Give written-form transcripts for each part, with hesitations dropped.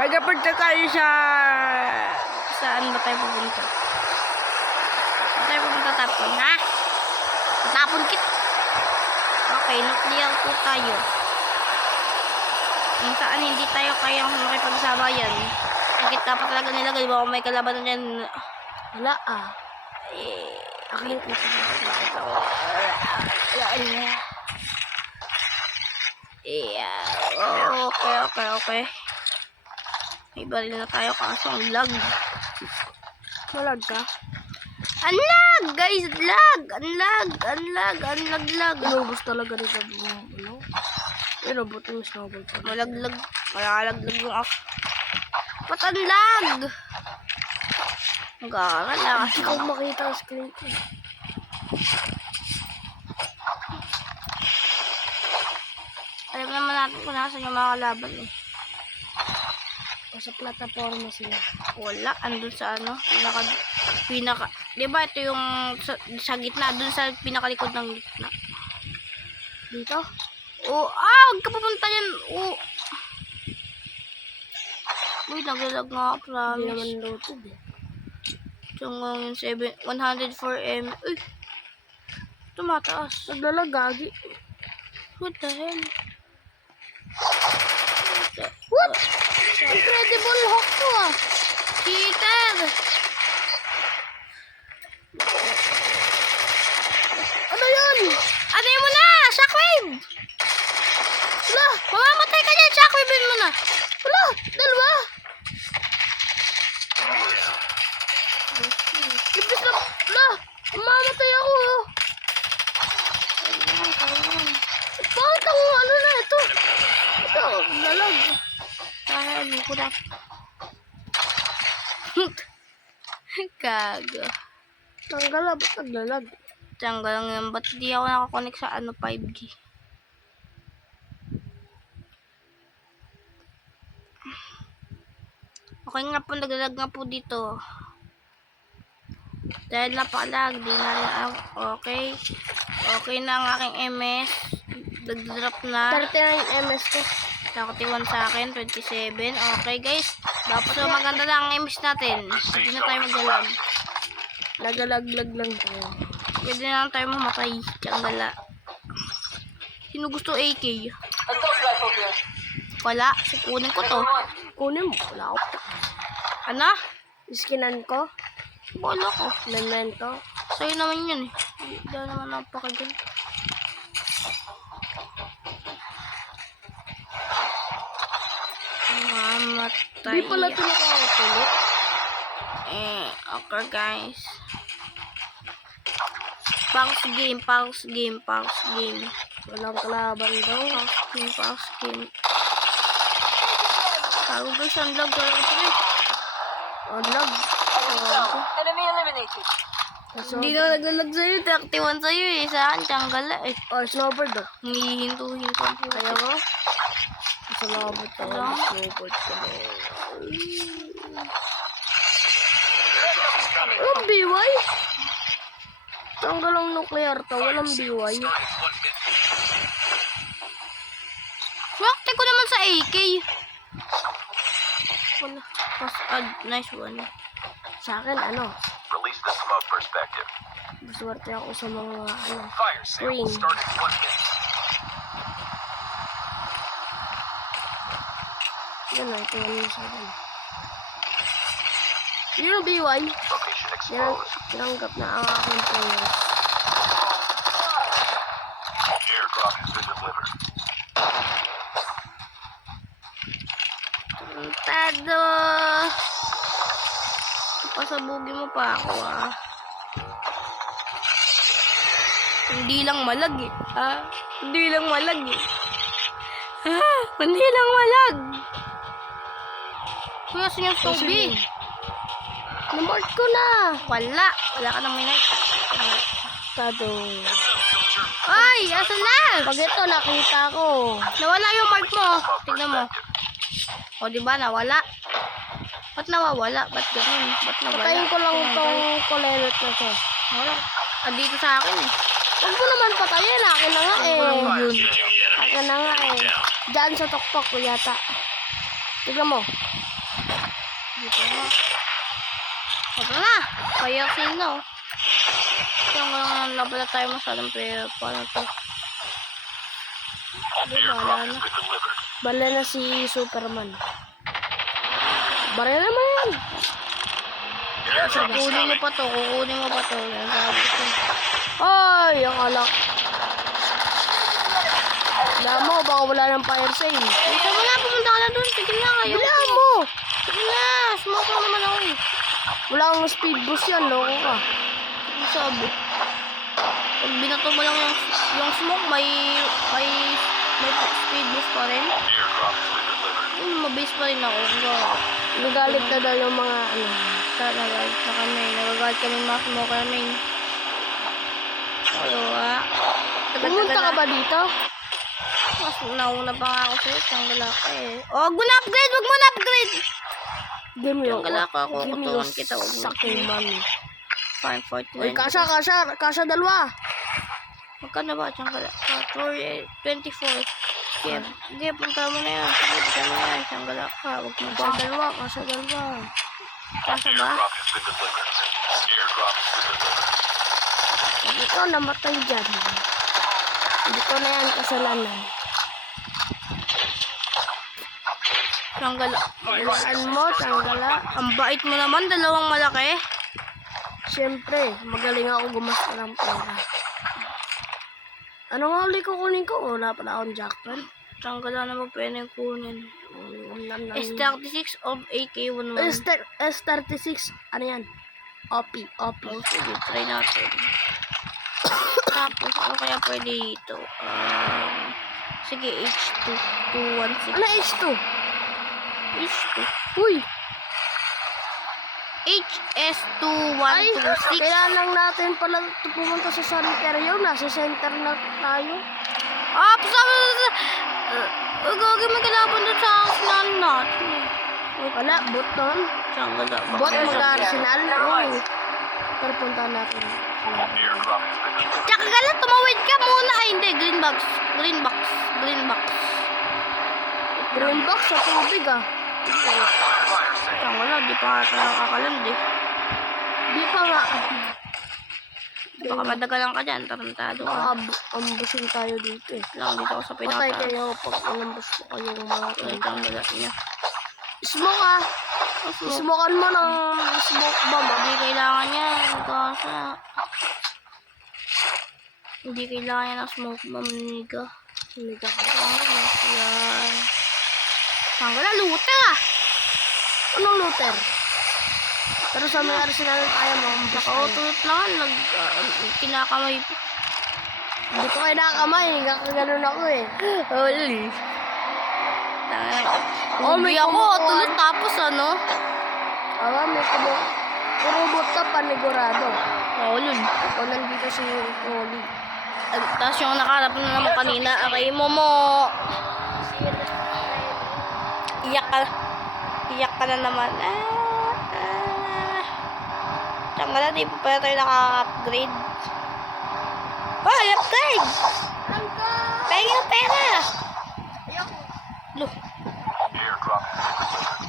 Magkapunta tayo sa... Saan ba tayo pupunta? Saan tayo pupunta tapon, ha? Tapon kit. Okay, nuclear po tayo. Kung saan hindi tayo kayang makipagsabayan. Bakit dapat talaga nilagay ba kung may kalaban dyan? Wala akin ko okay. May baril na tayo kaso ang lag. Malag ka? Ang lag! Guys! Lag! Ang lag! Inubos talaga rin sa ano? Pero buti yung snowball pa. Malaglag. Malalaglag yung ako. Ba't ang lag? Magkakala. Kasi kung makita ang screen ko. Alam naman natin kung nasan yung mga kalaban eh. O sa plataforma sila. Wala. Andun sa ano. Pinaka. Diba ito yung sa gitna. Andun sa pinakalikod ng gitna. Dito? Huwag ka pupunta yan. Uy, naglalag nga. Promise. Hindi naman loaded eh. Ito nga yung 104M. Uy. Tumataas. Naglalag gagi. What the hell? What? Incredible Hulk to Cheater! Ano yun? Ano yun mo na? Shockwave! Wala! Mamamatay ka dyan! Shockwave mo na! Wala! Dalawa! Ibig na! Wala! Mamamatay ako! Bakit ang ano na ito? Ito, lalag. Ano ko na. Gago. Tanggal na, ba't naglalag? Tanggal lang yan. Ba't di ako nakakonek sa 5G? Okay nga po, naglalag nga po dito. Dahil napalag, di na rin okay. Okay na ang aking MS. Nag-drop na. 39 MS ko. 31 sa akin, 27. Okay guys. Dapat so maganda lang ang MS natin. Hindi na tayo maglalag. Nagalag-lag lang tayo. Pwede na lang tayo mamatay. Tiyang Sino gusto AK? Wala. Kunin ko to. Kunin mo. Wala ako. Ano? Iskinan ko? Wala ko. Memento. Sa'yo naman yun eh. Hindi naman napakagyan. Mamatay. Di pala pinaka-autolog. Okay guys. Pause game. Walang kalaban daw. Pause game. Tago guys, ang lag. Ang lag. Enemy eliminated. Hindi na naglalag sa'yo. 31 sa'yo eh. Saan? Tiyang eh. Snowboard daw. Humihinto-hinto. Kaya mo? Salamat ako. Snowboard ka mo. Walang BY? Tanggal ang nuclear to. Walang BY. Swakte ko naman sa AK. Wala. Nice one. Sa akin, ano? Release the smoke perspective. Maswerte ako sa mga, Fire sale green. started 1 minute. Yan na, ito yung sa akin. Yun ang BY. Location exposed. Tinanggap na ang aking players. Airdrop has been delivered. Tado! Pasabugin mo pa ako Hindi lang malag eh. Hindi lang malag eh. Hindi lang malag. Kuya, saan yung Toby? Namark ko na. Wala ka na minute. Tado. Ay, asan na? Pag ito, nakita ko. Nawala yung mark mo. Tignan mo. O, diba? Nawala. Ba't nawawala? Ba't ganun? Ba't nawala? Patayin ko lang itong kulelot na to. Wala. Dito sa akin eh. Huwag mo naman patayin. Akin na nga eh. Yun. Akin na nga eh. Diyan sa tuktok ko yata. Tignan mo. Dito na. Ito na. Kaya sino? Yung laban na tayo masyadong pero paano to? Wala na. Bala na si Superman. Barya naman yan. Kukunin mo pa to. Kukunin mo pa to. Yan sabi ko. Ay, ang alak. Wala mo, baka wala ng fire sale. Ito mo na. Pumunta ka na dun. Sige na kayo. Wala mo. Sige na. Smoke lang naman ako eh. Wala kang speed boost yan, loko ka. Ano sabi? Pag binato mo lang yung smoke, may speed boost pa rin. Airdrop has been delivered. Mabase pa rin ako. Nagalit na daw yung mga Nagagalit na kami. Nagagalit kami mga smoker main. Pero Pumunta ka ba dito? Mas nauna pa nga ako sa'yo. Tanggal ako eh. Oh, wag mo na upgrade! Wag mo na upgrade! Give me Tanggal ako. Give me Kutuan kita. Wag mo. sucking money. Fine, 49. Uy, kasha dalawa. Magkano ba? Tanggal ako. 24. Sige, punta mo na yan. Sige, punta mo na yan. Tanggal ako. Wag mo ba? Kasha dalawa. Kasa ba? Airdrop has been delivered. Airdrop has been delivered. Ikaw namatay dyan. Hindi ko na yan kasalanan. Tanggal. Saan mo, tanggala? Ang bait mo naman. Dalawang malaki. Siyempre, magaling ako gumasta ng pera. Ano nga ulit kukunin ko? Wala pala akong jackpot. Tanggal na mo pwede kunin. Nam. S36 of AK11. S36, ano yan? OP. Oh, sige, try natin. Tapos, ano kaya pwede dito? Sige, H2. 216. Ano H2? H2. Uy! Ay, HS2126. kailangan lang natin pala pumunta sa sanitarium. Nasa center na tayo. Gagi may kalaban doon sa arsenal natin. Wala, bot doon. Tanggal na. Bot mag-arsenal. Oo. Pero punta natin. Airdrop has been delivered. Tsaka gala, tumawid ka muna. Ay, hindi. Green box. Green box. Green box. Green box sa tubig ah. Fire sale. Tanggal na, di pa nga tayo nakakaland eh. Di pa nga. Baka madagalan ka dyan, tarantado ka. Ambusin tayo dito eh. Lang dito ako sa Patay pinaka. kayo pag inambus ko kayong mga Ay, tanggal niya. Smoke ah. Smokean mo ng smoke bomb ah. Hindi kailangan yan. Kasi hindi kailangan yan ng smoke bomb, niga. Hindi ka Yan. Tanggal na, looter ah. Anong looter? Pero sa may arsenal tayo mo. Nakautulot lang, kinakamay. Hindi ko kayo nakakamay. Nakaganon ako eh. Holy. Oh, may may ako, kumukuha. tulot tapos ano? Awa, may kubo. Purubot ka panigurado. Oh, lul. O nandito si Holy. Tapos yung nakarap na naman kanina, aray mo. Iyak ka na naman. Tanggal na, di pa pala tayo nakaka-upgrade. Oh, upgrade! Pahingin ng pera! Look. Airdrop has been delivered.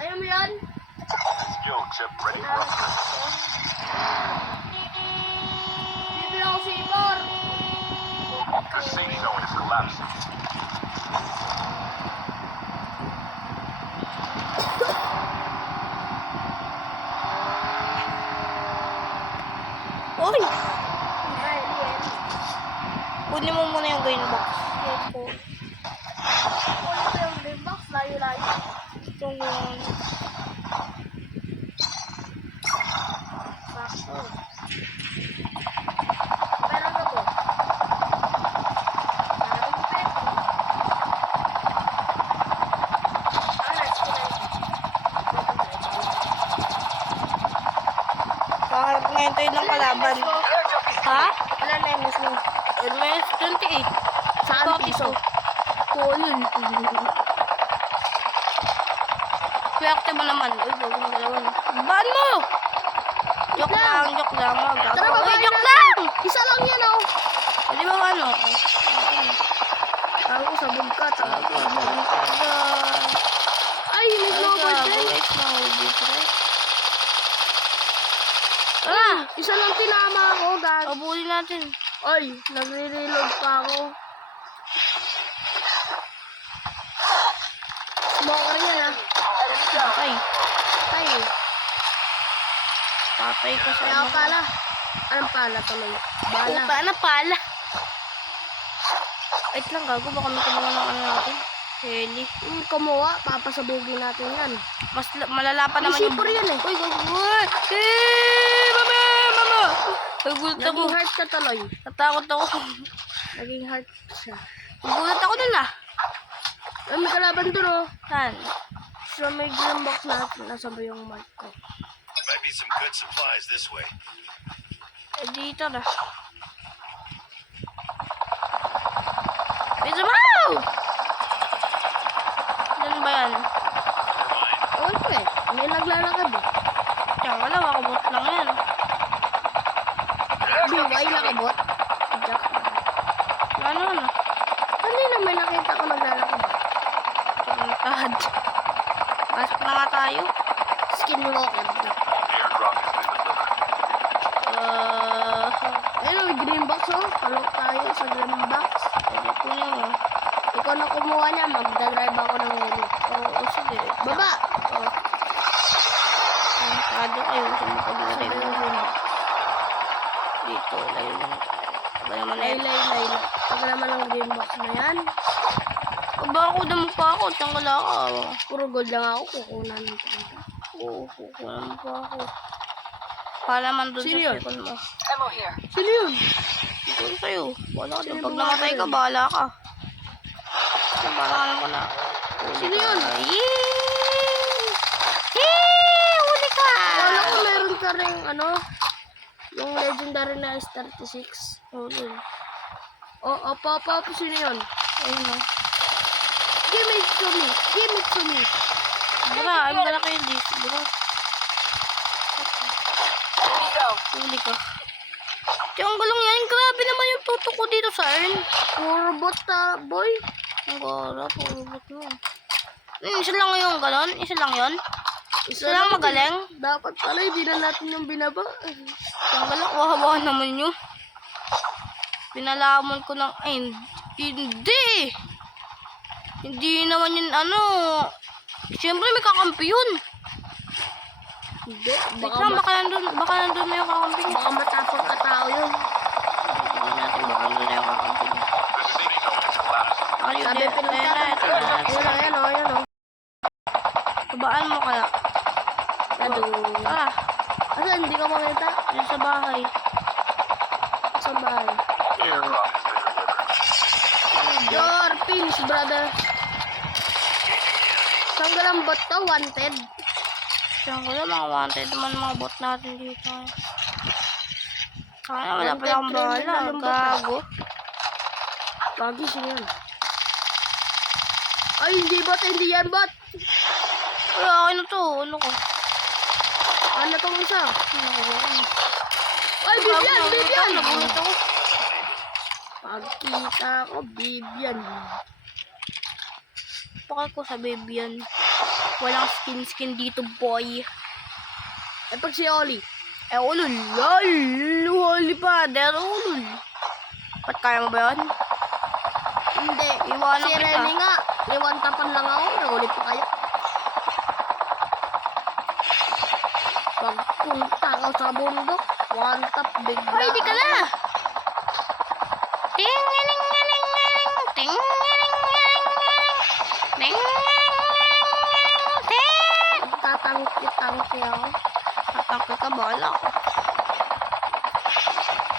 Ayaw mo yan? Skill chip ready for upgrade. Bibili ako si Igor. The safe zone is collapsing. Uy! Kunin mo muna yung green box. Kulit ko yung green box. Layo-layo. Itong yung... Sakto. Meron ka po. Maraming peso. Let's go. Kaharap ngayon tayo ng kalaban. Ha? Wala na yung Muslim. MS 28. Saan piso? Kulun. Swerte mo naman. Uy, bago mo galawan. Ban mo! Joke lang, joke lang. Tara, Uy, babae joke na. lang! Isa lang yan, oh. Pwede ba ano? Ako sabog ka. Gago, ano? Ay, may snowboard din. Tara! Isa lang tinama ako, gag. Abulin natin. Ay, nagre-reload pa ako. Smoker yan, ah. Patay. Ay, Patay ka sa kaya pala. Anong pala tuloy? Bala. Puta na pala. Wait lang, gago. Baka may kumuha ng ano natin. Heli. Kumuha, papasabugin natin yan. Malala pa naman Sipor yan, eh. Uy, gago. Uy! Mama! Mama! Nagulat ako. Naging heart ka tuloy. Natakot ako. Naging heart siya. Nagulat ako nun ah. Ay, may kalaban dun, oh. Saan? So, may green box natin. Nasa ba yung mark ko? Might be some good supplies this way. Dito na. Wait, wow! Yan ba yan? Okay, po eh. May naglalakad, eh. Diyan ka lang, makabot lang yan. BY nakabot. Jack. Ano na? Kanina may nakita ko naglalakad. Tarantad. Pasok na nga tayo. Skinwalker. Airdrop has been delivered. Ayun, may green box, oh. Palok tayo sa green box. Pwede po niya mo. Ikaw na kumuha niya, magdadrive ako ng huli. Oo, sige. Baba! Oo. Tarantado kayo sa makagulay mo. Dito, layo lang. Ba naman na yan? Lay. Pag naman ang green box na yan, Aba, ako damo pa ako. Tanggal ako. puro gold lang ako, kukunan ng tangka. Oo, kukuha mo pa ako. Para man doon Sino sa yun? second mo. Sino yun? Ito sa'yo. Wala ka Sino doon. Pag bumawa namatay ka, yun? bahala ka. Bahala ka na. Sino yun? Huli ka! Wala ko meron ka rin, ano, yung legendary na S36. Oo, doon. Papa, sino yun? Ayun o. Give it to me. Give it to me. Bura, ay malaki yung disc. Bura. Huli ka. Yung galong yan, grabe naman yung tutok ko dito sa earn. Puro bot, boy. Ang gara, puro bot mo. Isa lang yung galon? Isa lang yun? Isa lang magaling? Dapat pala, hindi na natin yung binaba. Ang galak, wahawa naman yun. Pinalamon ko ng... Ay, hindi! Hindi naman yun, ano... Siyempre may kakampi yun. Hindi. Wait lang, baka nandun na yung kakampi niya. Baka matapang katao yun. Tingnan natin, baka nandun na yung kakampi niya. The safe zone is collapsing. Ayun, Sabi ayun pinunta. na, ito na. Ayan o. Babaan mo kaya. Ah, Asa, hindi ka makita? dyan sa bahay. Sa bahay. Airdrop has been delivered. Your finish, brother. Saan ka lang bot to? Wanted? Diyan ko lang, mga wanted naman mga bot natin dito. Kaya wala pa akong bahala. Gago. Pagi siya yan. Ay, hindi bot. Hindi yan bot. Wala, akin na to. Ano ko? Ano tong isa? Ano ko ba? Ay, Bibian! Gago, Bibian! nagulat ako. Pagkita ko, Bibian. Pakal ko sa baby yan. Walang skin dito, boy. Eh, pag si Oli. Eh, ulul. Lol. Holy father, ulul. Ba't kaya mo ba yun? Hindi. Iwanan Si kita. Rene nga. Iwantapan lang ako. Nagulit pa kayo. Pagpunta ko sa bundok, one tap bigla. Ay, di ka na. Ting, ning, ning, ning, ning. Ting, ning, ning, ning, ning. Ting, ning, ning, ting. Tatangki ako. Tatangke ka, bahala ko.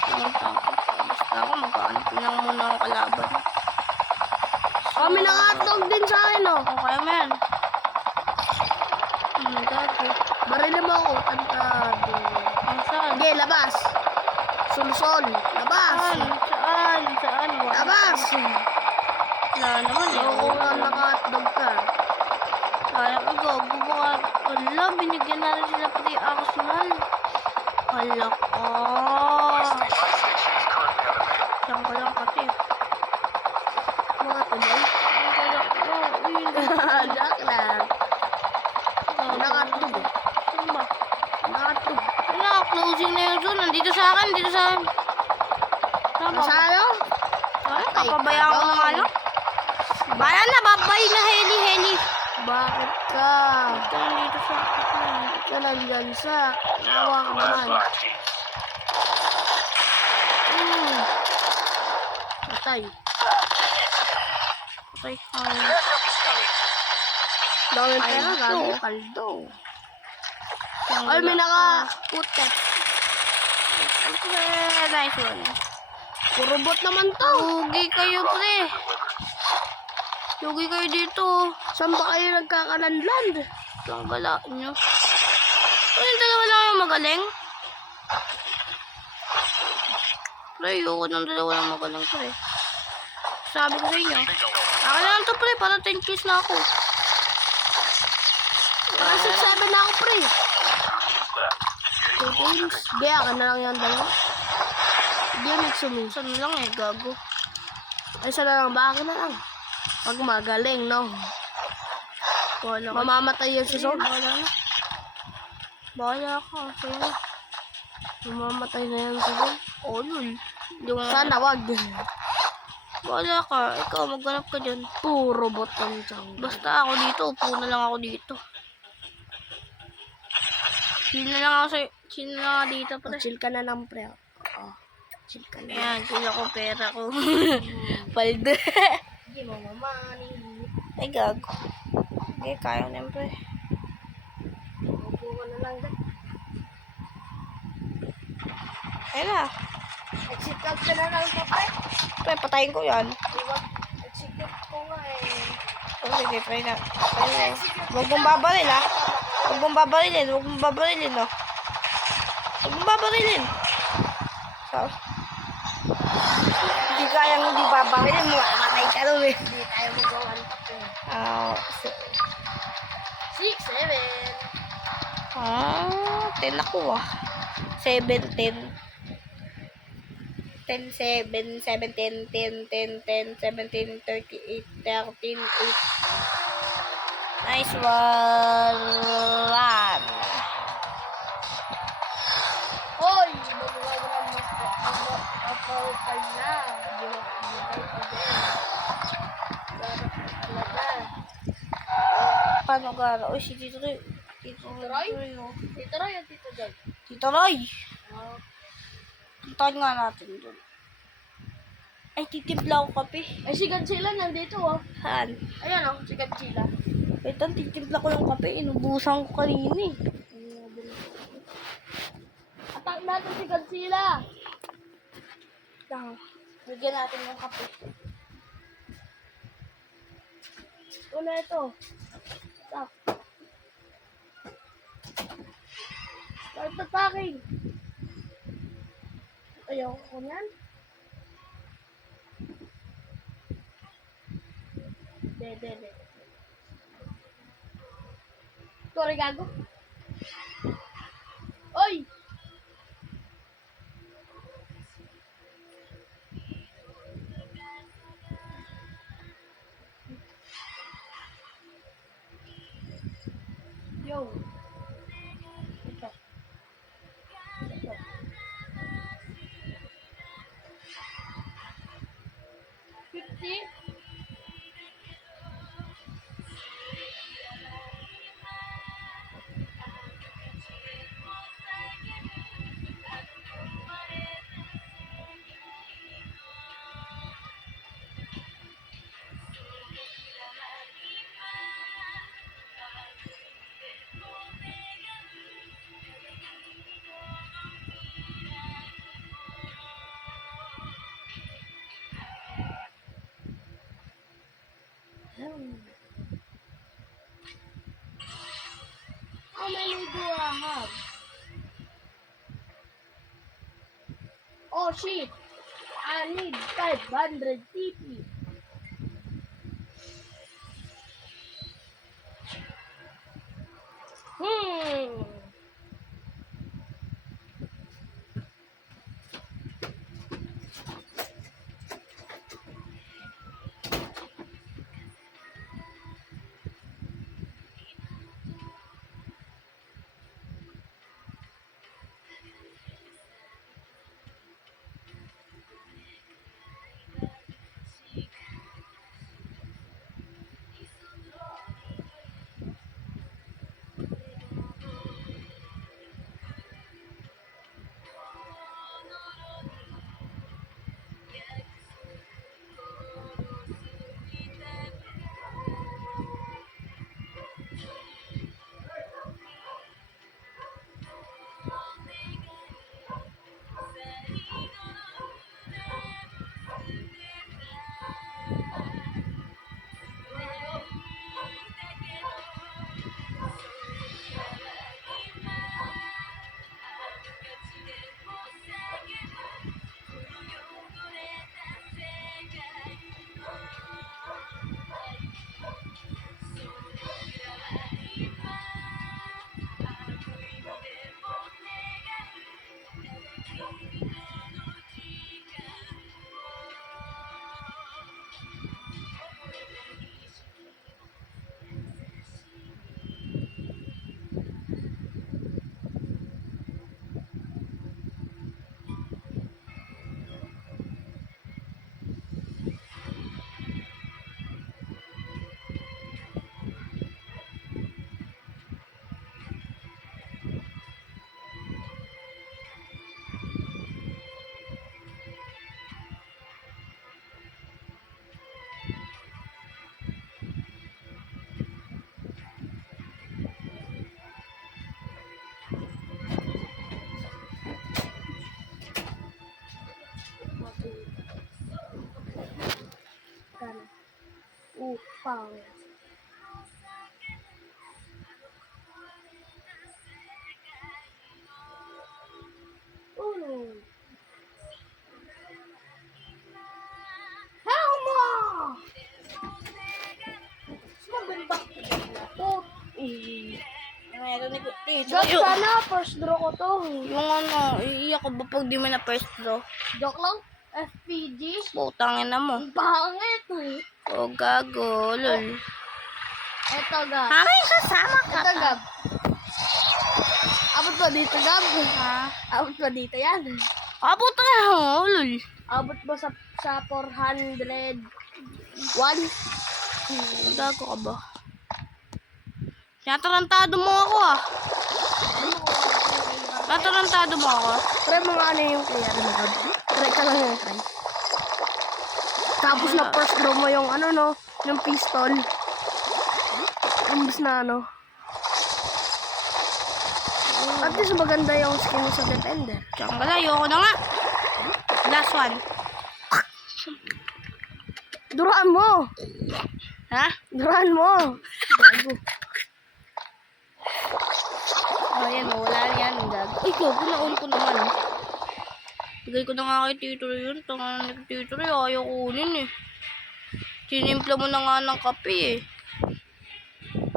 Tumangtangke ka. Basta ako, magkaanti lang muna ang kalaban. Kami naka-hotdog din sa akin, oh. Kung kaya mo yan. Oh my God. Barilin mo ako. Tantado. Ang saan? Sige, labas. Sulsol. Labas. Saan? Labas. Wala naman eh. Oo, naka-hotdog ka. Wala Gago baka. Hala, binigyan na rin sila pati Arsenal. Hala ka. Buy station is currently unavailable. Saan ka lang kasi. Mga tuloy. Saan ka lang. Joke lang. Nakatug. Saan ba? Nakatug. Wala, closing na yung zone. Nandito sa akin, dito sa akin. Saan ba? Masalo? Wala, kapabayaan ko na nga lang. Bala na, babay na heli. Bakit ka? Ito nandito sa akin. Ka nandyan sa awa ka naman. Last team. Patay. Okay, Backup is coming. Dami pera, Paldo. gago. Paldo. Ay, Ay, may naka-putek. Nice one. Puro bot naman to. Lugi kayo, pre. Lugi kayo dito. Saan ba kayo nagkakalandland? Ang gala nyo. Ay, yung dalawa lang yung magaling. Pre, ayoko ng dalawa lang magaling, pre. Sabi ko sa inyo. Akin na lang to, pre. Para 10 kills na ako. Para 6-7 na ako, pre. Teams left. 2 teams. Gaya ka na lang yung dalawa. Hindi Mitsumi. Saan lang eh, gago. Ay, sana lang ba? Akin na lang. Pag magaling, no? Bahala ka. Mamamatay yun si Son. Bahala na. Bahala ka. Sa'yo. Mamamatay na yan si Son. Oh, lul. Hindi ko na. Sana wag. Bahala ka. Ikaw, maghanap ka dyan. Puro bot ang tiyang. Basta ako dito. Upo na lang ako dito. Chill na lang ako sa'yo. Chill na lang ako dito, pre. Chill ka na lang, pre. Oo. Chill ka na. Ayan, chill ako. Pera ko. Paldo. Hindi mo mamani. Ay, gago. Okay, kaya ko na yun, pre. Upo ka na lang dyan. Ayun na. Exit out ka na lang, pre. Pre, patayin ko yan. Exit out ko nga eh. Oh, sige, pre na. Huwag mong babaril, ha? Huwag mong babarilin. Huwag mong babarilin, no? Huwag mong babarilin. So, hindi kayang hindi babarilin mo. Matay ka doon, eh. Hindi tayo magawa ng tapo. Ah, 6, 7. 10 ako, ah. 7, 10. 10, 7, 17, 10, 10, 10, 17, 38, 13, 8. Nice one. Hoy! Magwawalan mo pa na. Hindi mo kayo pa din. Talaga. Paano gara? Uy, si Tito Roy. Tito Roy? Roy, oh. Tito Roy o Tito Joy? Tito Roy! Puntahan nga natin doon. Ay, titimpla ako kape. Ay, si Godzilla nandito oh. Saan? Ayan oh, si Godzilla. Wait lang, titimpla ko yung kape. Inubusan ko kanina eh. Attack natin si Godzilla. Lang. Bigyan natin yung kape. Una ito. Attack. Start attacking. Ayaw ko yan. De. Sorry, gago. Oy! Yo. Ito. 50. How many do I have? Oh shit! I need 500 TP. Hmm. Upang. Helma! Sumabalik po. Meron ni Tito. Gag, sana first draw ko to. Yung ano, iiyak ko ba pag di mo na first draw? Joke lang. FPG. Putangin na mo. Ang pangit. O gago, lol. Eto, Gab. Ay, kasama ka. Eto, Gab. Abot ba dito, Gab? Ha? Abot ba dito yan? Abot na ho, lol. Abot ba sa 401? Gago ka ba? Natarantado mo ako ah. Natarantado mo ako. Pre, mga ano yung kaya mo, Gab? Try ka lang yun, try. Tapos na first draw mo yung ano, no? Yung pistol. Imbis na ano. At least maganda yung skin mo sa defender. Tsaka pala, ayoko na nga. Last one. Duraan mo! Ha? Duraan mo! Gago. Oh, yan, wala na yan. Gago. Ay, gago, naon ko naman. Bigay ko na nga kay Tito yun. Tangan ni Tito, ayaw kunin eh. Sinimpla mo na nga ng kape eh.